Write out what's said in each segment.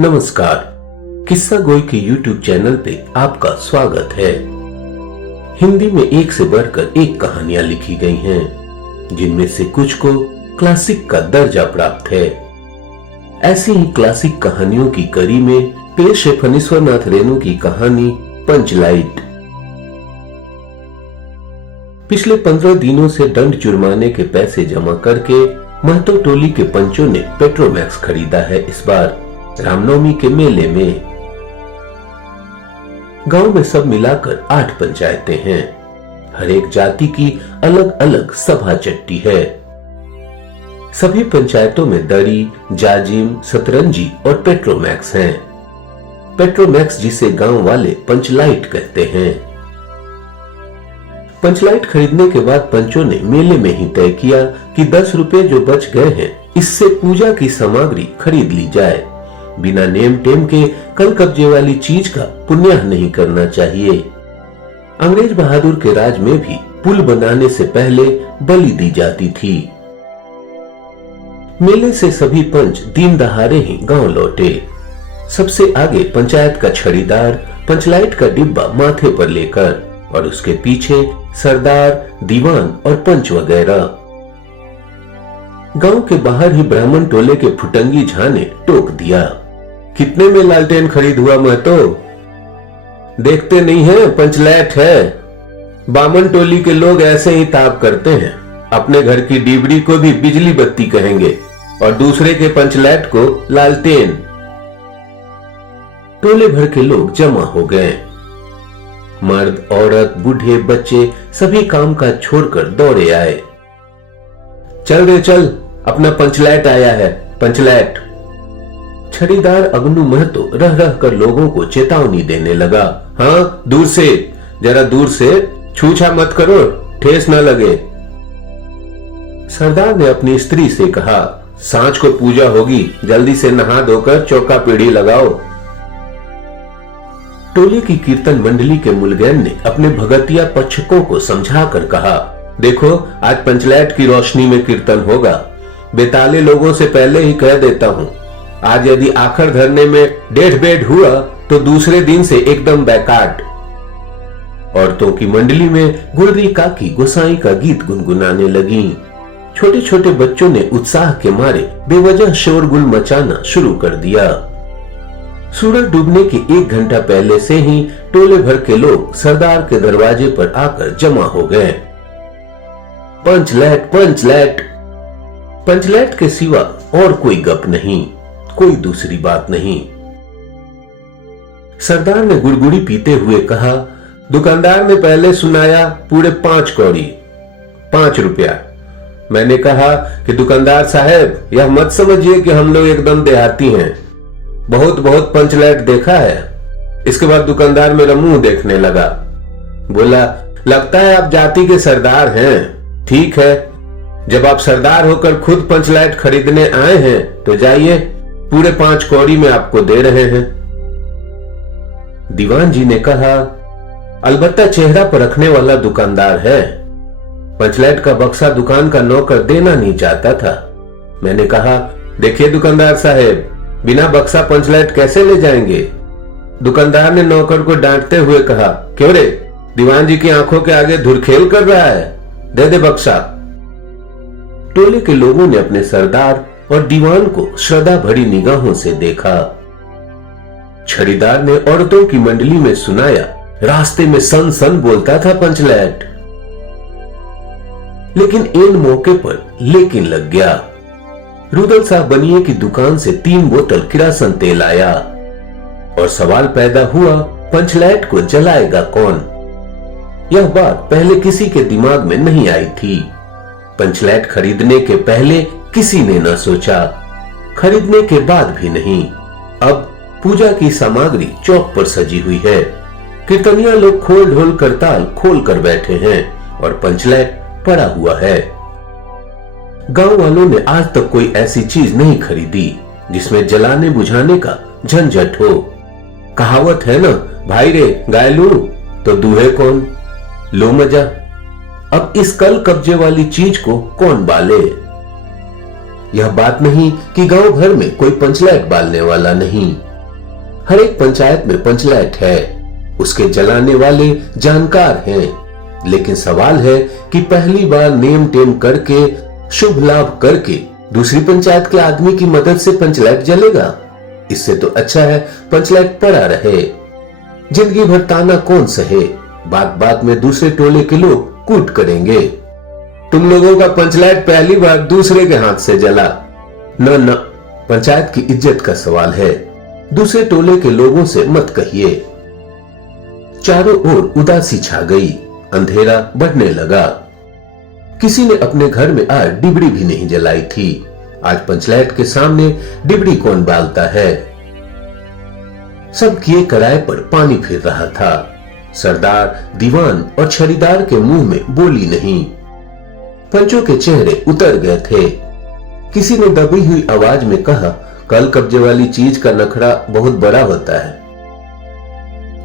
नमस्कार, किस्सा गोई के YouTube चैनल पे आपका स्वागत है। हिंदी में एक से बढ़कर एक कहानियां लिखी गई हैं, जिनमें से कुछ को क्लासिक का दर्जा प्राप्त है। ऐसी ही क्लासिक कहानियों की कड़ी में पेश है फणीश्वरनाथ रेणु की कहानी पंचलाइट। पिछले 15 दिनों से दंड जुर्माने के पैसे जमा करके महतो टोली के पंचों ने पेट्रोमैक्स खरीदा है। इस बार रामनवमी के मेले में गांव में सब मिलाकर 8 पंचायतें हैं। हर एक जाति की अलग अलग सभा चट्टी है। सभी पंचायतों में दरी, जाजिम, सतरंजी और पेट्रोमैक्स हैं। पेट्रोमैक्स जिसे गांव वाले पंचलाइट कहते हैं। पंचलाइट खरीदने के बाद पंचों ने मेले में ही तय किया कि 10 रुपए जो बच गए हैं, इससे पूजा की सामग्री खरीद ली जाए। बिना नेम टेम के कल कब्जे वाली चीज का पुण्य नहीं करना चाहिए। अंग्रेज बहादुर के राज में भी पुल बनाने से पहले बलि दी जाती थी। मेले से सभी पंच दिन दहाड़े ही गांव लौटे। सबसे आगे पंचायत का छड़ीदार पंचलाइट का डिब्बा माथे पर लेकर, और उसके पीछे सरदार, दीवान और पंच वगैरह। गांव के बाहर ही ब्राह्मण टोले के फुटंगी झा ने टोक दिया, कितने में लालटेन खरीद हुआ महतो? देखते नहीं है पंचलाइट है। बामन टोली के लोग ऐसे ही ताप करते हैं। अपने घर की डिबरी को भी बिजली बत्ती कहेंगे और दूसरे के पंचलाइट को लालटेन। टोले भर के लोग जमा हो गए। मर्द, औरत, बूढ़े, बच्चे सभी काम काज छोड़कर दौड़े आए। चल रे चल, अपना पंचलाइट आया है, पंचलाइट। छड़ीदार अगनू महतो रह रह कर लोगों को चेतावनी देने लगा। हाँ, दूर से, जरा दूर से, छूछा मत करो, ठेस न लगे। सरदार ने अपनी स्त्री से कहा, सांझ को पूजा होगी, जल्दी से नहा धोकर चौका पीढ़ी लगाओ। टोली की कीर्तन मंडली के मुलगैन ने अपने भगतिया पक्षकों को समझाकर कहा, देखो आज पंचलाइट की रोशनी में कीर्तन होगा। बेताले लोगों से पहले ही कह देता हूँ, आज यदि आखिर धरने में 1.5 बेड हुआ तो दूसरे दिन से एकदम बैकाट। औरतों की मंडली में गुर्री काकी गोसाई का गीत गुनगुनाने लगी। छोटे छोटे बच्चों ने उत्साह के मारे बेवजह शोरगुल मचाना शुरू कर दिया। सूरज डूबने के 1 घंटा पहले से ही टोले भर के लोग सरदार के दरवाजे पर आकर जमा हो गए। पंचलाइट, पंचलाइट। पंचलाइट के सिवा और कोई गप नहीं, कोई दूसरी बात नहीं। सरदार ने गुड़गुड़ी पीते हुए कहा, दुकानदार ने पहले सुनाया पूरे 5 कौड़ी, 5 रुपया। मैंने कहा कि दुकानदार साहब, यह मत समझिए कि हम लोग एकदम देहाती हैं। बहुत बहुत पंचलाइट देखा है। इसके बाद दुकानदार मेरा मुंह देखने लगा। बोला, लगता है आप जाति के सरदार हैं। ठीक है, जब आप सरदार होकर खुद पंचलाइट खरीदने आए हैं तो जाइए, पूरे 5 कौड़ी में आपको दे रहे हैं। दीवान जी ने कहा, अलबत्ता चेहरा पर रखने वाला दुकानदार है। पंचलाइट का बक्सा दुकान का नौकर देना नहीं चाहता था। मैंने कहा, देखिए दुकानदार साहब, बिना बक्सा पंचलाइट कैसे ले जाएंगे? दुकानदार ने नौकर को डांटते हुए कहा, क्यों रे, दीवान जी की आंखों के आगे धुरखेल कर रहा है? दे दे बक्सा। टोले के लोगों ने अपने सरदार और दीवान को श्रद्धा भरी निगाहों से देखा। छड़ीदार ने औरतों की मंडली में सुनाया, रास्ते में सन सन बोलता था पंचलाइट। लेकिन इन मौके पर लेकिन लग गया। रुदल साहब बनिए की दुकान से 3 बोतल किरासन तेल आया और सवाल पैदा हुआ, पंचलाइट को जलाएगा कौन? यह बात पहले किसी के दिमाग में नहीं आई थी। पंचलाइट खरीदने के पहले किसी ने न सोचा, खरीदने के बाद भी नहीं। अब पूजा की सामग्री चौक पर सजी हुई है। कीर्तनिया लोग खोल ढोल करताल खोल कर बैठे हैं और पंचलाइट पड़ा हुआ है। गांव वालों ने आज तक कोई ऐसी चीज नहीं खरीदी जिसमें जलाने बुझाने का झंझट हो। कहावत है ना, भाई रे गाय लू तो दूहे कौन, लो मजा। अब इस कल कब्जे वाली चीज को कौन बाले? यह बात नहीं कि गांव भर में कोई पंचलाइट बालने वाला नहीं, हर एक पंचायत में पंचलैट है, उसके जलाने वाले जानकार हैं। लेकिन सवाल है कि पहली बार नेम टेम करके शुभ लाभ करके दूसरी पंचायत के आदमी की मदद से पंचलैट जलेगा? इससे तो अच्छा है पंचलैट पड़ा रहे। जिंदगी भर ताना कौन सहे, बात बात में दूसरे टोले के लोग कूट करेंगे। तुम लोगों का पंचलैट पहली बार दूसरे के हाथ से जला। न, पंचायत की इज्जत का सवाल है, दूसरे टोले के लोगों से मत कहिए। चारों ओर उदासी छा गई, अंधेरा बढ़ने लगा। किसी ने अपने घर में आज डिबड़ी भी नहीं जलाई थी। आज पंचलैट के सामने डिबड़ी कौन बालता है? सब किए कराए पर पानी फिर रहा था। सरदार, दीवान और छड़ीदार के मुंह में बोली नहीं। पंचों के चेहरे उतर गए थे। किसी ने दबी हुई आवाज में कहा, कल कब्जे वाली चीज का नखरा बहुत बड़ा होता है।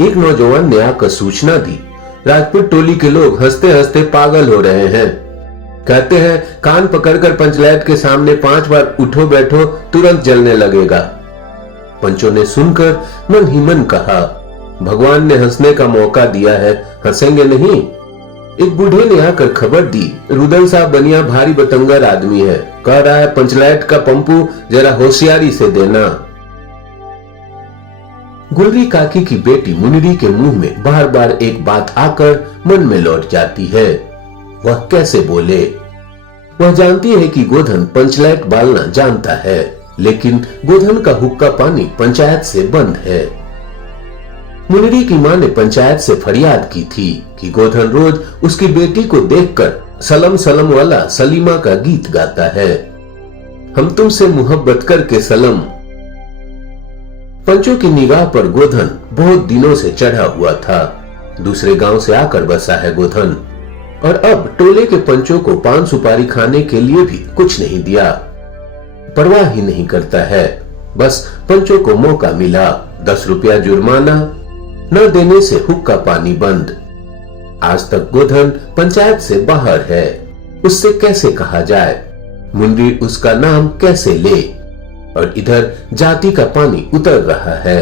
एक नौजवान ने आकर सूचना दी, राजपूत टोली के लोग हंसते हंसते पागल हो रहे हैं। कहते हैं कान पकड़कर पंचलैट के सामने 5 बार उठो बैठो, तुरंत जलने लगेगा। पंचों ने सुनकर मन ही मन कहा, भगवान ने हंसने का मौका दिया है, हंसेंगे नहीं? एक बूढ़े ने आकर खबर दी, रुदल साहब बनिया भारी बतंगर आदमी है, कह रहा है पंचलैट का पंपू जरा होशियारी से देना। गुलरी काकी की बेटी मुनिरी के मुंह में बार बार एक बात आकर मन में लौट जाती है। वह कैसे बोले? वह जानती है कि गोधन पंचलैट बालना जानता है, लेकिन गोधन का हुक्का पानी पंचायत से बंद है। मुनिरी की मां ने पंचायत से फरियाद की थी कि गोधन रोज उसकी बेटी को देखकर सलम सलम वाला सलीमा का गीत गाता है, हम तुमसे मोहब्बत करके सलम। पंचों की निगाह पर गोधन बहुत दिनों से चढ़ा हुआ था। दूसरे गांव से आकर बसा है गोधन, और अब टोले के पंचों को पान सुपारी खाने के लिए भी कुछ नहीं दिया। परवाह ही नहीं करता है, बस पंचों को मौका मिला, 10 रुपया जुर्माना, न देने से हुक्का पानी बंद। आज तक गोधन पंचायत से बाहर है, उससे कैसे कहा जाए? मुंडी उसका नाम कैसे ले? और इधर जाति का पानी उतर रहा है।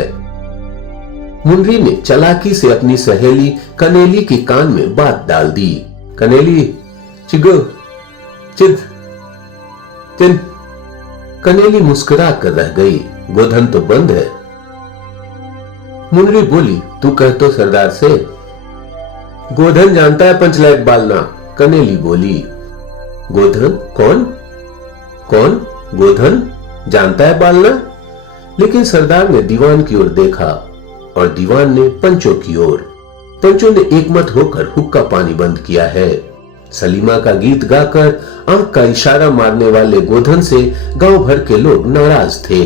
मुंडी ने चालाकी से अपनी सहेली कनेली के कान में बात डाल दी, कनेली, चिगो, चिद, चिन। कनेली मुस्कुरा कर रह गई, गोधन तो बंद है। मुंडी बोली, तू कह तो सरदार से। गोधन जानता है पंचलैट बालना, कनेली बोली। गोधन? कौन कौन? गोधन जानता है बालना? लेकिन सरदार ने दीवान की ओर देखा और दीवान ने पंचों की ओर। पंचों ने एकमत होकर हुक्का पानी बंद किया है। सलीमा का गीत गाकर आंख का इशारा मारने वाले गोधन से गांव भर के लोग नाराज थे।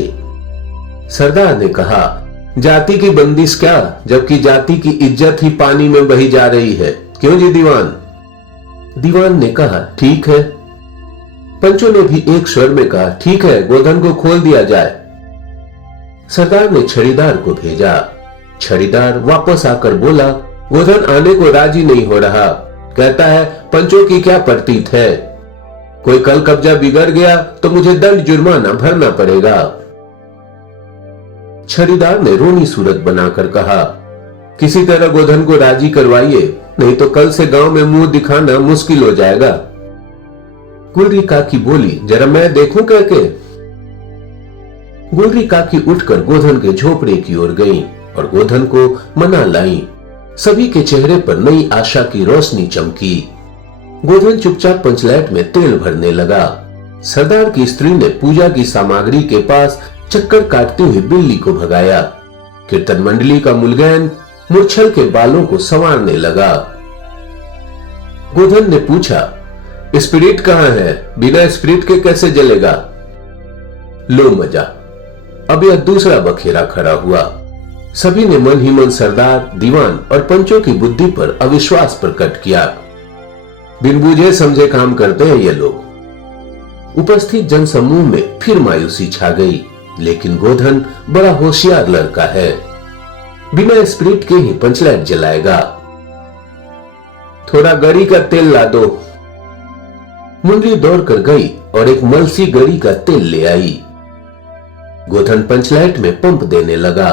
सरदार ने कहा, जाति की बंदिश क्या, जबकि जाति की इज्जत ही पानी में बही जा रही है। क्यों जी दीवान? दीवान ने कहा, ठीक है। पंचों ने भी एक स्वर में कहा, ठीक है, गोधन को खोल दिया जाए। सरदार ने छड़ीदार को भेजा। छड़ीदार वापस आकर बोला, गोधन आने को राजी नहीं हो रहा, कहता है पंचों की क्या प्रतीत है, कोई कल कब्जा बिगड़ गया तो मुझे दंड जुर्माना भरना पड़ेगा। छड़ीदार ने रोनी सूरत बनाकर कहा, किसी तरह गोधन को राजी करवाइए, नहीं तो कल से गांव में मुंह दिखाना मुश्किल हो जाएगा। गुलरी काकी बोली, जरा मैं देखूं करके। गुलरी काकी उठकर गोधन के झोपड़े की ओर गईं और गोधन को मना लाई। सभी के चेहरे पर नई आशा की रोशनी चमकी। गोधन चुपचाप पंचलैट में तेल भरने लगा। सरदार की स्त्री ने पूजा की सामग्री के पास चक्कर काटती हुई बिल्ली को भगाया। कीर्तन मंडली का मुलगैन मूर्छल के बालों को संवारने लगा। गोधन ने पूछा, स्पिरिट कहां है? बिना स्पिरिट के कैसे जलेगा? लो मजा। अब यह दूसरा बखेरा खड़ा हुआ। सभी ने मन ही मन सरदार, दीवान और पंचों की बुद्धि पर अविश्वास प्रकट किया। बिन बूझे समझे काम करते हैं ये लोग। उपस्थित जनसमूह में फिर मायूसी छा गई, लेकिन गोधन बड़ा होशियार लड़का है, बिना स्पिरिट के ही पंचलैट जलाएगा। थोड़ा गरी का तेल ला दो। मुंडी दौड़कर गई और एक मलसी गरी का तेल ले आई। गोधन पंचलैट में पंप देने लगा।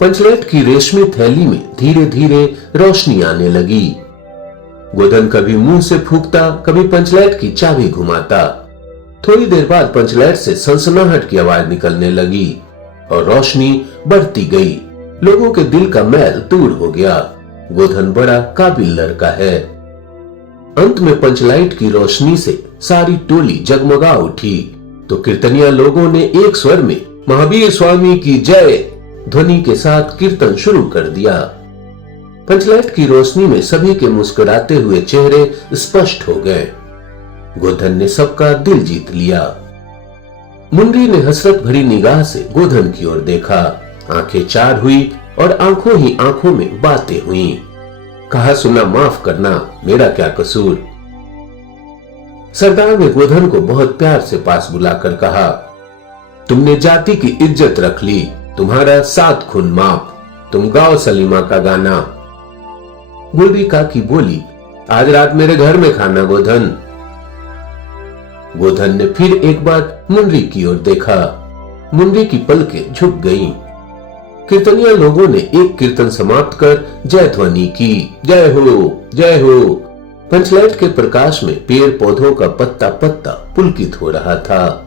पंचलेट की रेशमी थैली में धीरे धीरे रोशनी आने लगी। गोधन कभी मुंह से फूंकता, कभी पंचलेट की चाबी घुमाता। थोड़ी देर बाद पंचलेट से सनसनाहट की आवाज निकलने लगी और रोशनी बढ़ती गई। लोगों के दिल का मैल दूर हो गया। गोधन बड़ा काबिल लड़का है। अंत में पंचलाइट की रोशनी से सारी टोली जगमगा उठी तो कीर्तनिया लोगों ने एक स्वर में महावीर स्वामी की जय ध्वनि के साथ कीर्तन शुरू कर दिया। पंचलाइट की रोशनी में सभी के मुस्कुराते हुए चेहरे स्पष्ट हो गए। गोधन ने सबका दिल जीत लिया। मुन्नी ने हसरत भरी निगाह से गोधन की ओर देखा। आंखें चार हुई और आंखों ही आंखों में बातें हुई। कहा, सुना माफ करना, मेरा क्या कसूर। सरदार ने गोधन को बहुत प्यार से पास बुलाकर कहा, तुमने जाति की इज्जत रख ली, तुम्हारा 7 खून माफ, तुम गाओ सलीमा का गाना। गुलरी काकी बोली, आज रात मेरे घर में खाना गोधन। गोधन ने फिर एक बार मुन्नी की ओर देखा। मुन्नी की पलकें झुक गईं। कीर्तनिया लोगों ने एक कीर्तन समाप्त कर जय ध्वनि की। जय हो, जय हो। पंचलाइट के प्रकाश में पेड़ पौधों का पत्ता पत्ता पुलकित हो रहा था।